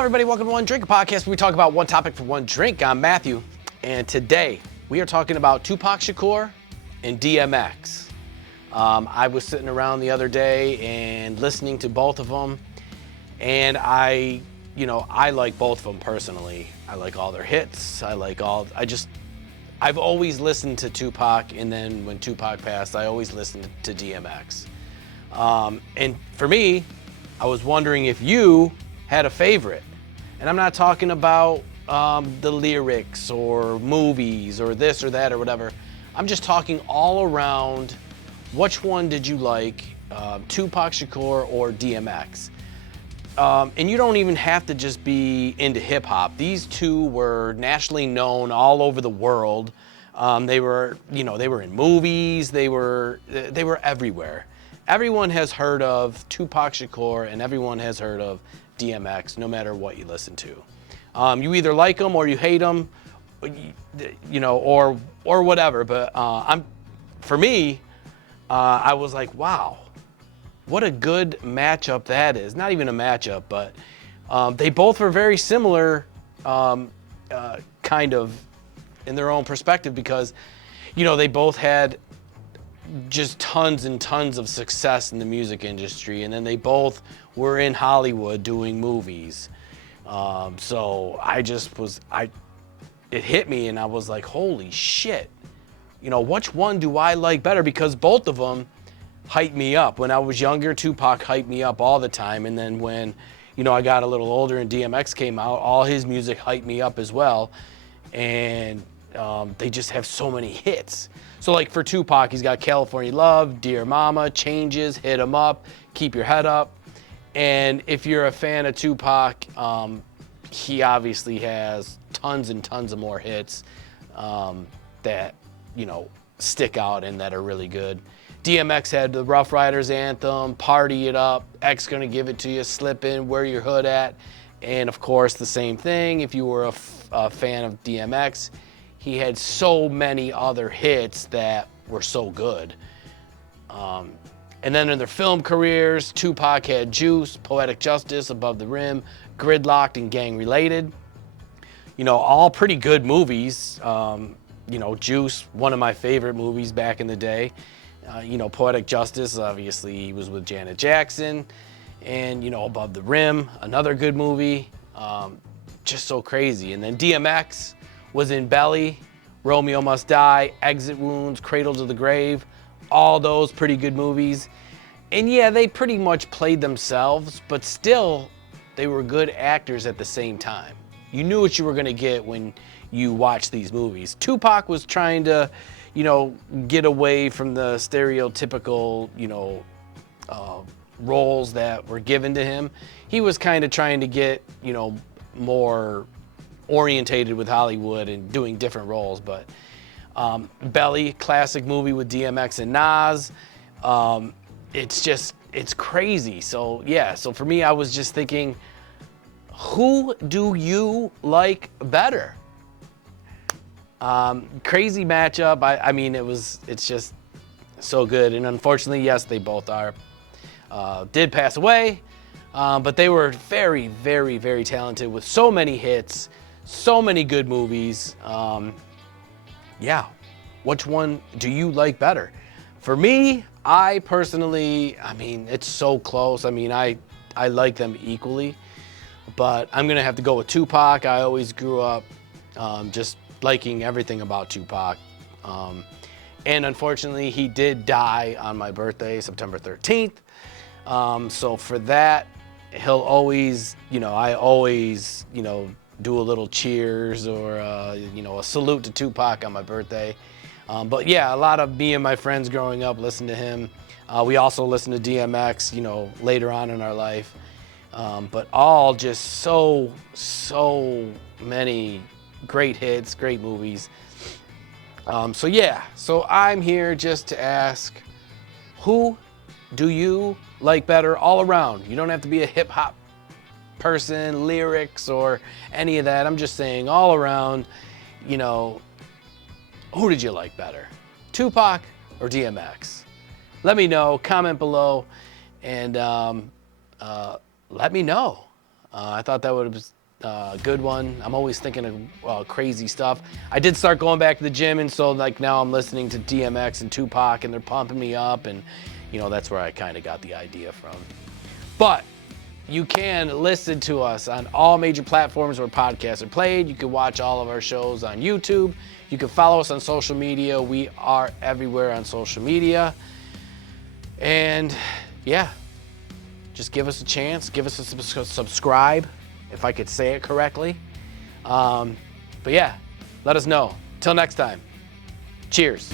everybody. Welcome to One Drink Podcast, where we talk about one topic for one drink. I'm Matthew, and today we are talking about TUPAC Shakur and DMX. I was sitting around the other day and listening to both of them, and I like both of them personally. I like all their hits. I've always listened to Tupac, and then when Tupac passed, I always listened to DMX. And for me, I was wondering if you had a favorite. And I'm not talking about the lyrics or movies or this or that or whatever. I'm just talking all around, which one did you like, Tupac Shakur or DMX? And you don't even have to just be into hip hop. These two were nationally known all over the world. They were in movies. They were everywhere. Everyone has heard of Tupac Shakur and everyone has heard of DMX, no matter what you listen to. You either like them or you hate them, or whatever. But for me, I was like, wow, what a good matchup that is. Not even a matchup, but they both were very similar, kind of in their own perspective, because they both had just tons and tons of success in the music industry, and then they both were in Hollywood doing movies. So it hit me, and I was like, holy shit, which one do I like better? Because both of them hyped me up. When I was younger, Tupac hyped me up all the time, and then when I got a little older and DMX came out, all his music hyped me up as well. And they just have so many hits. So like for Tupac, he's got California Love, Dear Mama, Changes, Hit 'Em Up, Keep Your Head Up. And if you're a fan of Tupac, he obviously has tons and tons of more hits that stick out and that are really good. DMX had the Rough Riders anthem, Party It Up, X Gonna Give It To You, Slippin', Where Your Hood At. And of course the same thing, if you were a fan of DMX, he had so many other hits that were so good. And then in their film careers, Tupac had Juice, Poetic Justice, Above the Rim, Gridlocked, and Gang Related. All pretty good movies. Juice, one of my favorite movies back in the day. Poetic Justice, obviously he was with Janet Jackson. And, Above the Rim, another good movie. Just so crazy. And then DMX was in Belly, Romeo Must Die, Exit Wounds, Cradle to the Grave. All those pretty good movies. And yeah, they pretty much played themselves, but still, they were good actors at the same time. You knew what you were going to get when you watched these movies. Tupac was trying to, get away from the stereotypical, roles that were given to him. He was kind of trying to get, more orientated with Hollywood and doing different roles. But Belly, classic movie with DMX and Nas. It's crazy. So yeah, so for me, I was just thinking, who do you like better? Crazy matchup. I mean, it's just so good. And unfortunately, yes, they both did pass away. But they were very, very, very talented with so many hits, so many good movies. Yeah, which one do you like better? For me, I personally, it's so close. I like them equally, but I'm gonna have to go with Tupac. I always grew up just liking everything about Tupac. And unfortunately, he did die on my birthday, September 13th. So for that, he'll always, I always, do a little cheers or, a salute to Tupac on my birthday. But yeah, a lot of me and my friends growing up listened to him. We also listened to DMX, later on in our life. But all just so many great hits, great movies. So yeah, so I'm here just to ask, who do you like better all around? You don't have to be a hip hop person, lyrics, or any of that. I'm just saying all around, who did you like better? Tupac or DMX? Let me know, comment below, and let me know. I thought that would have a good one. I'm always thinking of crazy stuff. I did start going back to the gym, and so like now I'm listening to DMX and TUPAC, and they're pumping me up, and that's where I kind of got the idea from. But you can listen to us on all major platforms where podcasts are played. You can watch all of our shows on YouTube. You can follow us on social media. We are everywhere on social media. And yeah, just give us a chance. Give us a subscribe, if I could say it correctly. But yeah, let us know. Till next time, cheers.